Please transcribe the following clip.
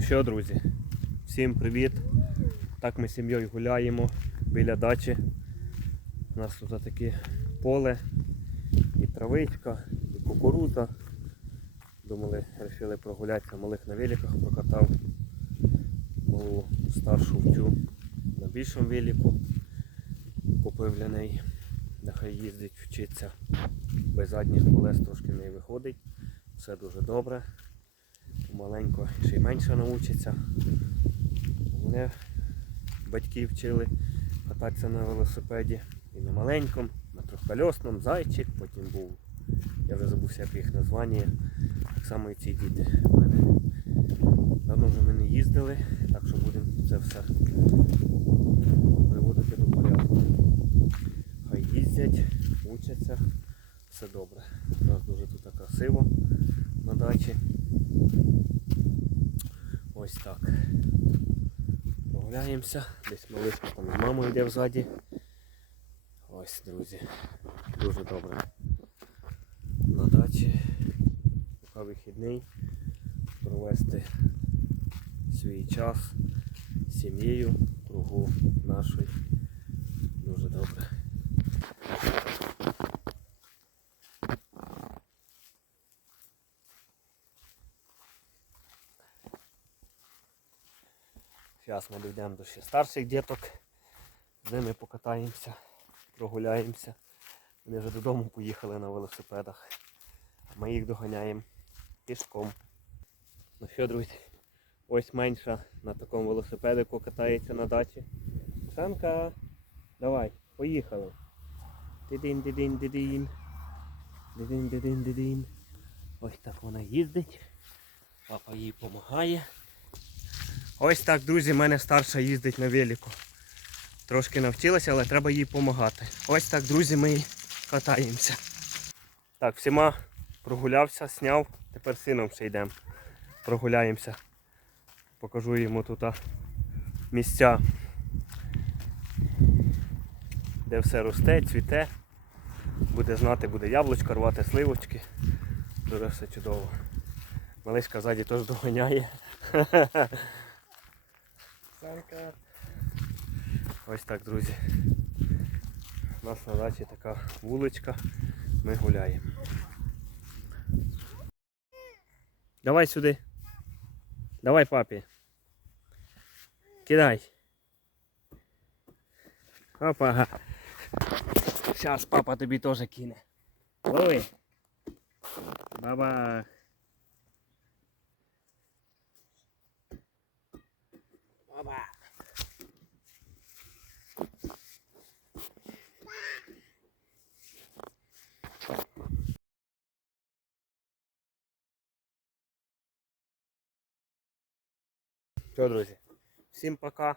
Ну що, друзі, всім привіт. Так ми з сім'єю гуляємо біля дачі. У нас тут таке поле, і травичка, і кукурудза. Думали, вирішили прогулятися, малих на великах прокатав. Малу старшу вчу на більшому велику. Купив для неї. Нехай їздить, вчиться. Без задніх колес трошки не виходить. Все дуже добре. Маленько ще й менше навчиться. Мене батьки вчили кататися на велосипеді. І на маленькому, на трьохкольосному, зайчик, потім був. Я вже забувся, як їх названня. Так само і ці діти в мене. Давно вже ми не їздили, так що будемо це все приводити до порядку. Хай їздять, учаться, все добре. У нас дуже тут красиво на дачі. Так. Прогуляємося. Десь малишка там з мамою йде взаді. Ось, друзі. Дуже добре. На дачі. Поки вихідний. Провести свій час з сім'єю кругу нашої. Дуже добре. Зараз ми дійдемо до ще старших діток. З ними покатаємося, прогуляємося. Вони вже додому поїхали на велосипедах. Ми їх доганяємо пішком. Ну що, друзі, ось менша на такому велосипедику катається на дачі. Санка, давай, поїхали. Дидин, дидин, дидин. Дидин, дидин, дидин. Ось так вона їздить. Папа їй допомагає. Ось так, друзі, в мене старша їздить на велику. Трошки навчилася, але треба їй допомагати. Ось так, друзі, ми катаємося. Так, всіма прогулявся, сняв. Тепер сином ще йдемо. Прогуляємося. Покажу йому тут місця, де все росте, цвіте. Буде знати, буде яблучко, рвати сливочки. Дуже все чудово. Малишка ззаді теж доганяє. Санка. Ось так, друзі. У нас на дачі така вуличка. Ми гуляємо. Давай сюди. Давай папі. Кидай. Опа. Зараз папа тобі теж кине. Лови. Баба. Баба. Все, друзі. Всім пока.